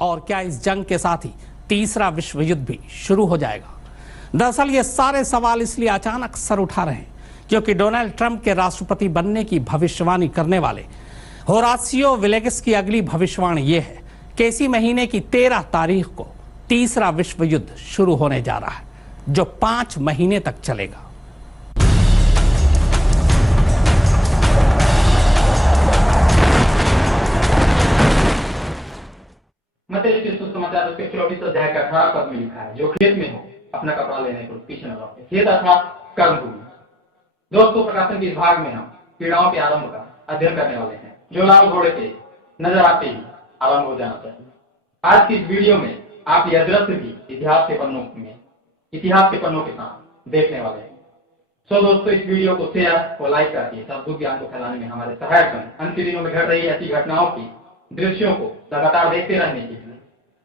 और क्या इस जंग के साथ ही तीसरा विश्व युद्ध भी शुरू हो जाएगा? दरअसल ये सारे सवाल इसलिए अचानक सर उठा रहे हैं क्योंकि डोनाल्ड ट्रंप के राष्ट्रपति बनने की भविष्यवाणी करने वाले होरासियो विलेगस की अगली भविष्यवाणी ये है कि इसी महीने की 13 तारीख को तीसरा विश्व युद्ध शुरू होने जा रहा है जो 5 महीने तक चलेगा। समाचार उसके 24 अध्याय का 18 पद में लिखा है, जो खेत में हो अपना कपड़ा लेने को पीछे न लौटे। खेत अर्थात कर्मभूमि। दोस्तों, प्रकाशन के इस भाग में हम पीड़ाओं के आरंभ का अध्ययन करने वाले हैं जो लाल घोड़े पे नजर आते ही आरंभ हो जाना चाहिए। आज की इस वीडियो में आप यह दृश्य भी इतिहास के पन्नों के साथ देखने वाले हैं। सो दोस्तों, इस वीडियो को शेयर और लाइक करके सद्बुद्ध ज्ञान को फैलाने में हमारे सहायक बने। अंत के दिनों में घट रही ऐसी घटनाओं की दृश्यों को लगातार देखते रहने के लिए,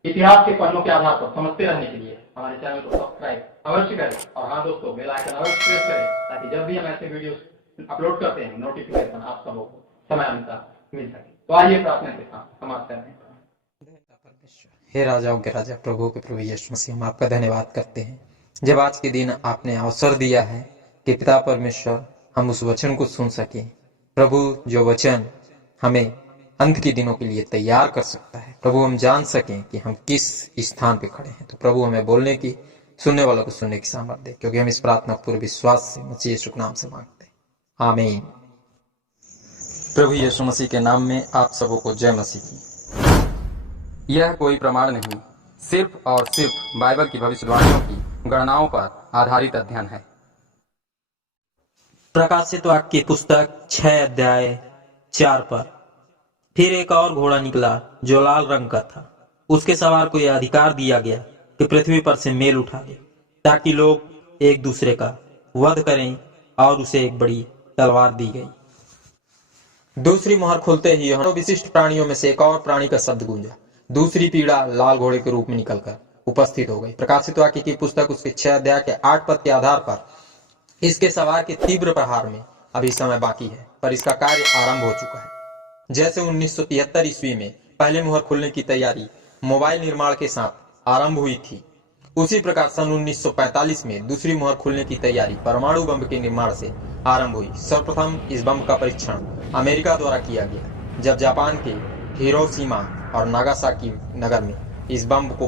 इतिहास के पन्नों के आधार पर समझते रहने के लिए हमारे चैनल को सब्सक्राइब अवश्य करें। और हाँ दोस्तों, बेल आइकन अवश्य प्रेस करें ताकि जब भी हम ऐसे वीडियो अपलोड करते हैं नोटिफिकेशन आप सबको समय अनुसार मिल सके। तो आइए प्रार्थना के साथ समाप्त करते हैं। हे राजाओं के राजा, प्रभु के प्रभु यीशु मसीह, हम आपका धन्यवाद करते हैं जब आज के दिन आपने अवसर दिया है कि पिता परमेश्वर हम उस वचन को सुन सके। प्रभु, जो वचन हमें अंत के दिनों के लिए तैयार कर सकता है, प्रभु हम जान सकें कि हम किस स्थान पे खड़े हैं। तो प्रभु हमें बोलने की, सुनने वालों को सुनने की सामर्थ्य दे, क्योंकि हम इस प्रार्थना पूरे विश्वास से मसीह यीशु के नाम से मांगते हैं, आमीन। प्रभु यीशु मसीह के नाम में आप सबों को जय मसीह की। यह कोई प्रमाण नहीं, सिर्फ और सिर्फ बाइबल की भविष्यवाणियों की गणनाओं पर आधारित अध्ययन है। प्रकाशित वाक्य की पुस्तक 6 अध्याय 4 पर फिर एक और घोड़ा निकला जो लाल रंग का था। उसके सवार को यह अधिकार दिया गया कि पृथ्वी पर से मेल उठा ले, ताकि लोग एक दूसरे का वध करें, और उसे एक बड़ी तलवार दी गई। दूसरी मोहर खुलते ही विशिष्ट प्राणियों में से एक और प्राणी का शब्द गूंजा। दूसरी पीड़ा लाल घोड़े के रूप में निकलकर उपस्थित हो गई। प्रकाशित वाक्य की पुस्तक उसके 6 अध्याय के 8 पद के आधार पर इसके सवार के तीव्र प्रहार में अभी समय बाकी है, पर इसका कार्य आरंभ हो चुका है। जैसे 1973 ईस्वी में पहले मुहर खुलने की तैयारी मोबाइल निर्माण के साथ आरंभ हुई थी, उसी प्रकार सन 1945 में दूसरी मुहर खुलने की तैयारी परमाणु बम के निर्माण से आरंभ हुई। सर्वप्रथम इस बम का परीक्षण अमेरिका द्वारा किया गया, जब जापान के हिरोशिमा और नागासाकी नगर में इस बम को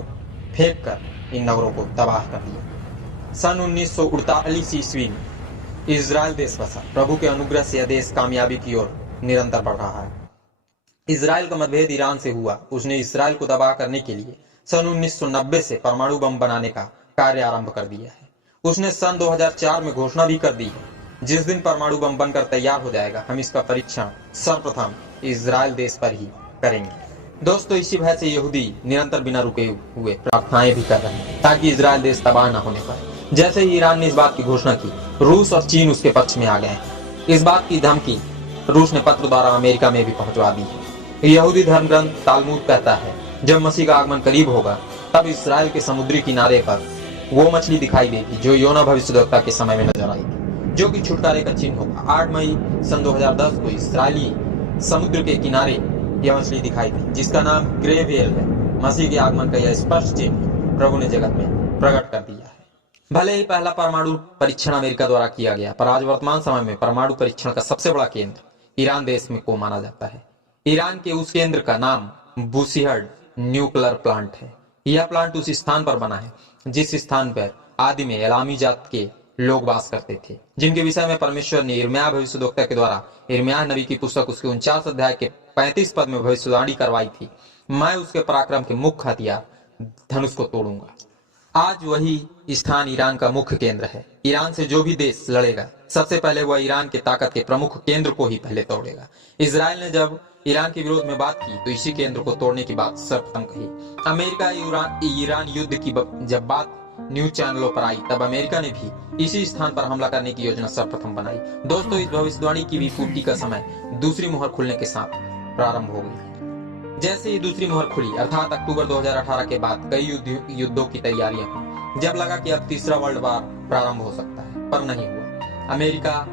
फेंक कर इन नगरों को तबाह कर दिया। सन 1948 ईस्वी में इजराइल देश बसा। प्रभु के अनुग्रह से यह देश कामयाबी की ओर निरंतर बढ़ रहा है। इजराइल का मतभेद ईरान से हुआ। उसने इजराइल को तबाह करने के लिए सन 1990 से परमाणु बम बनाने का कार्य आरंभ कर दिया है। उसने सन 2004 में घोषणा भी कर दी है, जिस दिन परमाणु बम बनकर तैयार हो जाएगा, हम इसका परीक्षण सर्वप्रथम इजराइल देश पर ही करेंगे। दोस्तों, इसी भय से यहूदी निरंतर बिना रुके हुए प्रार्थनाएं भी कर रहे हैं ताकि इजराइल देश तबाह न होने पाए। जैसे ही ईरान ने इस बात की घोषणा की, रूस और चीन उसके पक्ष में आ गए हैं। इस बात की धमकी रूस ने पत्र द्वारा अमेरिका में भी पहुंचवा दी है। यहूदी धर्म ग्रंथ तालमुद कहता है, जब मसीह का आगमन करीब होगा, तब इसराइल के समुद्री किनारे पर वो मछली दिखाई देगी जो योना भविष्यद्वक्ता के समय में नजर आएगी, जो कि छुटकारे का चिन्ह होगा। 8 मई सन 2010 को इसराइली समुद्र के किनारे यह मछली दिखाई दी, जिसका नाम ग्रे व्हेल है। मसीह के आगमन का यह स्पष्ट चिन्ह प्रभु ने जगत में प्रकट कर दिया है। भले ही पहला परमाणु परीक्षण अमेरिका द्वारा किया गया, पर आज वर्तमान समय में परमाणु परीक्षण का सबसे बड़ा केंद्र ईरान देश में को माना जाता है। ईरान के उस केंद्र का नाम बुशिहर न्यूक्लियर प्लांट है। यह प्लांट उस स्थान पर बना है जिस स्थान पर आदि में एलामी जात के लोग वास करते थे, जिनके विषय में परमेश्वर ने यिर्मयाह भविष्यद्वक्ता के द्वारा यिर्मयाह नबी की पुस्तक उसके 49 अध्याय के 35 पद में भविष्यवाणी करवाई थी, मैं उसके पराक्रम के मुख्य हथियार धनुष को तोड़ूंगा। आज वही स्थान ईरान का मुख्य केंद्र है। ईरान से जो भी देश लड़ेगा, सबसे पहले वह ईरान के ताकत के प्रमुख केंद्र को ही पहले तोड़ेगा। इजराइल ने जब ईरान के विरोध में बात की तो इसी केंद्र को तोड़ने की बात सर्वप्रथम कही। अमेरिका ईरान युद्ध की जब बात न्यूज चैनलों पर आई, तब अमेरिका ने भी इसी स्थान पर हमला करने की योजना सर्वप्रथम बनाई। दोस्तों, इस भविष्यवाणी की भी पूर्ति का समय दूसरी मुहर खुलने के साथ प्रारंभ हो गई। जैसे ही दूसरी मुहर खुली, अर्थात अक्टूबर 2018 के बाद कई युद्धों की तैयारियां हुई। जब लगा कि अब तीसरा वर्ल्ड वार प्रारंभ हो सकता है, पर नहीं हुआ। अमेरिका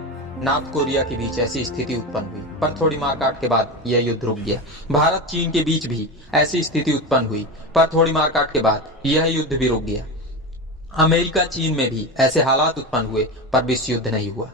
नॉर्थ कोरिया के बीच ऐसी स्थिति उत्पन्न हुई पर थोड़ी मारकाट के बाद यह युद्ध रुक गया। भारत चीन के बीच भी ऐसी स्थिति उत्पन्न हुई, पर थोड़ी मारकाट के बाद यह युद्ध भी रुक गया। अमेरिका चीन में भी ऐसे हालात उत्पन्न हुए, पर विश्व युद्ध नहीं हुआ।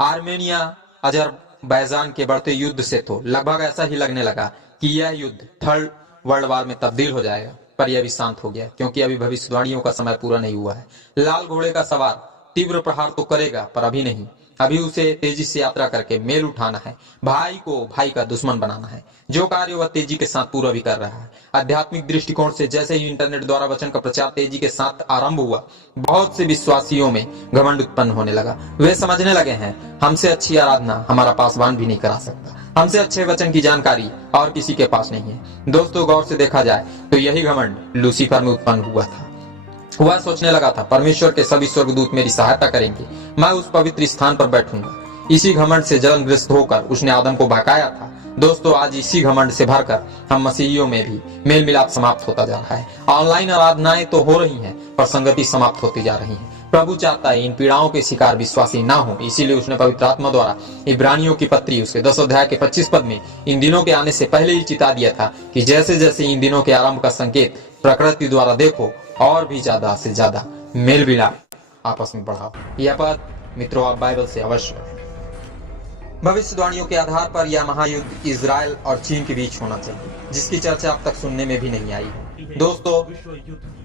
आर्मेनिया अजरबैजान के बढ़ते युद्ध से तो लगभग ऐसा ही लगने लगा कि यह युद्ध थर्ड वर्ल्ड वार में तब्दील हो जाएगा, पर यह भी शांत हो गया, क्योंकि अभी भविष्यवाणियों का समय पूरा नहीं हुआ है। लाल घोड़े का सवार तीव्र प्रहार तो करेगा, पर अभी नहीं। अभी उसे तेजी से यात्रा करके मेल उठाना है, भाई को भाई का दुश्मन बनाना है। जो कार्य वह तेजी के साथ पूरा भी कर रहा है। आध्यात्मिक दृष्टिकोण से जैसे ही इंटरनेट द्वारा वचन का प्रचार तेजी के साथ आरंभ हुआ, बहुत से विश्वासियों में घमंड उत्पन्न होने लगा। वे समझने लगे हैं, हमसे अच्छी आराधना हमारा पासवान भी नहीं करा सकता, हमसे अच्छे वचन की जानकारी और किसी के पास नहीं है। दोस्तों, गौर से देखा जाए तो यही घमंड लूसीफर में उत्पन्न हुआ था। वह सोचने लगा था, परमेश्वर के सभी स्वर्गदूत मेरी सहायता करेंगे, मैं उस पवित्र स्थान पर बैठूंगा। इसी घमंड से जलनग्रस्त होकर उसने आदम को बहकाया था। दोस्तों, आज इसी घमंड से भरकर हम मसीहियों में भी मेल मिलाप समाप्त होता जा रहा है। ऑनलाइन आराधनाएं तो हो रही हैं, पर संगति समाप्त होती जा रही है। प्रभु चाहता है इन पीड़ाओं के शिकार विश्वासी ना हो, इसीलिए उसने पवित्र आत्मा द्वारा इब्रानियों की पत्री उसके 10 अध्याय के 25 पद में इन दिनों के आने से पहले ही चिता दिया था कि जैसे जैसे इन दिनों के आरंभ का संकेत प्रकृति द्वारा देखो, और भी ज्यादा से ज्यादा मेल मिलाप आपस में बढ़ाओ। यह पद मित्रों आप बाइबल से अवश्य पढ़ें। भविष्यवाणियों के आधार पर यह महायुद्ध इजराइल और चीन के बीच होना चाहिए, जिसकी चर्चा अब तक सुनने में भी नहीं आई है। दोस्तों,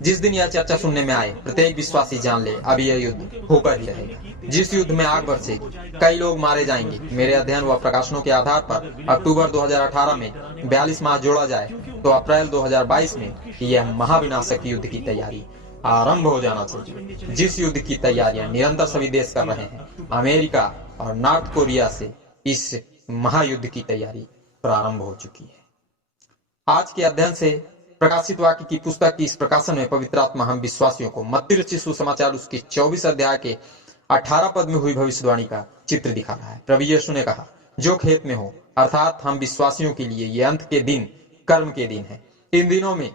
जिस दिन यह चर्चा सुनने में आए, प्रत्येक विश्वासी जान ले अब यह युद्ध होकर ही रहेगा। जिस युद्ध में आग बरसेगी, कई लोग मारे जाएंगे। मेरे अध्ययन व प्रकाशनों के आधार पर अक्टूबर 2018 में 42 माह जोड़ा जाए तो अप्रैल 2022 में यह महाविनाशक युद्ध की तैयारी आरंभ हो जाना चाहिए। जिस युद्ध की तैयारियां निरंतर सभी देश कर रहे हैं, अमेरिका और नॉर्थ कोरिया से इस महायुद्ध की तैयारी प्रारंभ हो चुकी है। आज के अध्ययन से प्रकाशित वाक्य की पुस्तक की इस प्रकाशन में पवित्र आत्मा हम विश्वासियों को मत्ती रचित सुसमाचार उसके 24 अध्याय के 18 पद में हुई भविष्यवाणी का चित्र दिखा रहा है। प्रभु यीशु ने कहा, जो खेत में हो, अर्थात हम विश्वासियों के लिए ये अंत के दिन कर्म के दिन है। इन दिनों में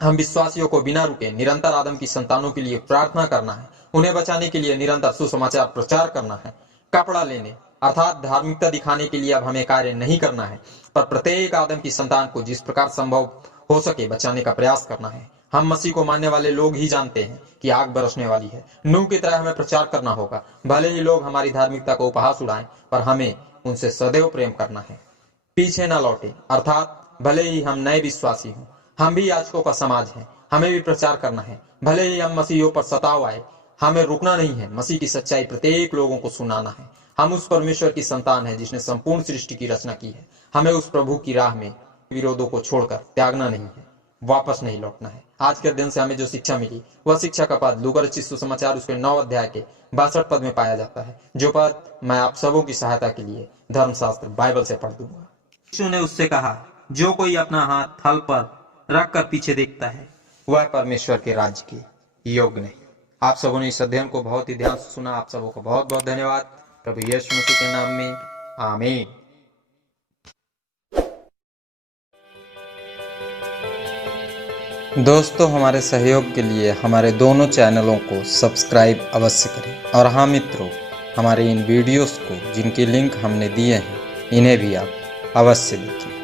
हम विश्वासियों को बिना रुके निरंतर आदम की संतानों के लिए प्रार्थना करना है। उन्हें बचाने के लिए निरंतर सुसमाचार प्रचार करना है। कपड़ा लेने अर्थात धार्मिकता दिखाने के लिए अब हमें कार्य नहीं करना है, पर प्रत्येक आदम की संतान को जिस प्रकार संभव हो सके बचाने का प्रयास करना है। हम मसीह को मानने वाले लोग ही जानते हैं कि आग बरसने वाली है। नूह की तरह हमें प्रचार करना होगा। भले ही लोग हमारी धार्मिकता को उपहास उड़ाएं, पर हमें उनसे सदैव प्रेम करना है। पीछे न लौटे अर्थात भले ही हम नए विश्वासी हों, हम भी याजकों का समाज है, हमें भी प्रचार करना है। भले ही हम मसीहियों पर सताव आए, हमें रुकना नहीं है। मसीह की सच्चाई प्रत्येक लोगों को सुनाना है। हम उस परमेश्वर की संतान है जिसने संपूर्ण सृष्टि की रचना की है। हमें उस प्रभु की राह में विरोधों को छोड़कर त्यागना नहीं है, वापस नहीं लौटना है। आज के दिन से हमें जो शिक्षा मिली, वह शिक्षा का पद लूका रचित सुसमाचार उसके 9 अध्याय के 62 पद में पाया जाता है, जो पद मैं आप सबों की सहायता के लिए धर्मशास्त्र बाइबल से पढ़ दूंगा। यीशु ने उससे कहा, जो कोई अपना हाथ थल पर रख कर पीछे देखता है, वह परमेश्वर के राज्य के योग्य नहीं। आप सबों ने इस अध्ययन को बहुत ही ध्यान से सुना। आप सबों को बहुत बहुत धन्यवाद। प्रभु यीशु मसीह के नाम में आमीन। दोस्तों, हमारे सहयोग के लिए हमारे दोनों चैनलों को सब्सक्राइब अवश्य करें। और हाँ मित्रों, हमारे इन वीडियोस को जिनके लिंक हमने दिए हैं, इन्हें भी आप अवश्य देखें।